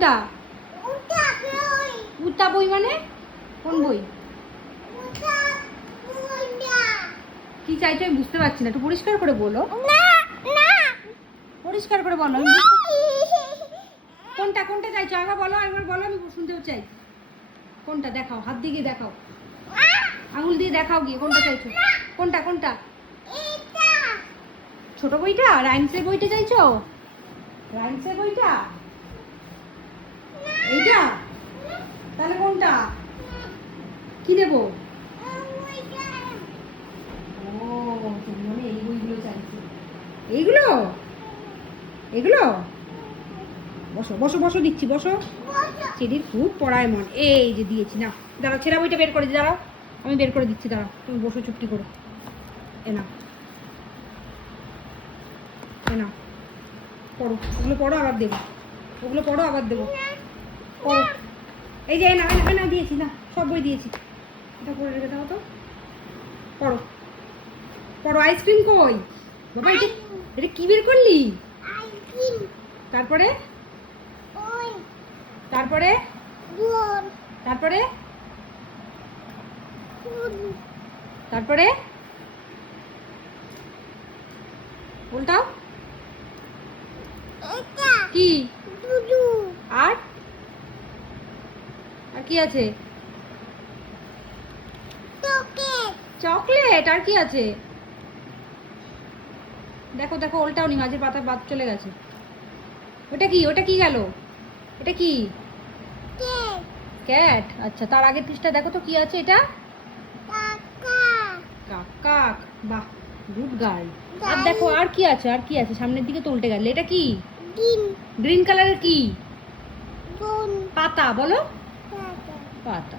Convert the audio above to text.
কোনটা? উতা বই মানে কোন বই? কি চাইছো আমি বুঝতে পারছি না, একটু পরিষ্কার করে বলো। পরিষ্কার করে বলো। কোনটা কোনটা চাইছো একবার বলো, একবার বলো, আমি শুনতেও চাই। কোনটা দেখাও, হাত দিয়ে দেখাও, আঙুল দিয়ে দেখাও গিয়ে কোনটা চাইছো। কোনটা কোনটা? ছোট বইটা, রাইমসের বইটা চাইছো? রাইমসের বইটা এইটা? তাহলে কোনটা কি দেবো? ও তুমি মানে এই বইগুলো চাইছো, এইগুলো এগুলো? বসো বসো বসো, দিচ্ছি বসো। চিড়ির খুব পড়ায় মন, এই যে দিয়েছি না। দাঁড়াও, ছেঁড়া বইটা বের করে দিই, দাঁড়াও আমি বের করে দিচ্ছি, দাঁড়াও তুমি বসো চুপটি করে। এ না এ না, পড়ো ওগুলো, পড়ো আবার দেবো, ওগুলো পড়ো আবার দেবো, পড়ো। এই যে না না দিয়েছি না, সব বই দিয়েছি, এটা পড়ে রেখে দাও তো। পড়ো পড়ো। আইসক্রিম কই বাবা? এটা এটা কি বের করলি? তারপরে তারপরে তারপরে তারপরে উল্টাও। কি আর আর কি আছে? চকলেট। আর কি আছে? দেখো দেখো, উল্টাও নি, মাঝের পাতা বাদ চলে গেছে। ওটা কি? ওটা কি গেল? এটা কি? ক্যাট। আচ্ছা, তার আগের পৃষ্ঠা দেখো তো কি আছে এটা? কাক। বাহ, গুড গার্ল। আর দেখো আর কি আছে, আর কি আছে? সামনের দিকে তো উল্টে গেল। এটা কি? গ্রিন কালারের কি? পাতা। বলো পাতা।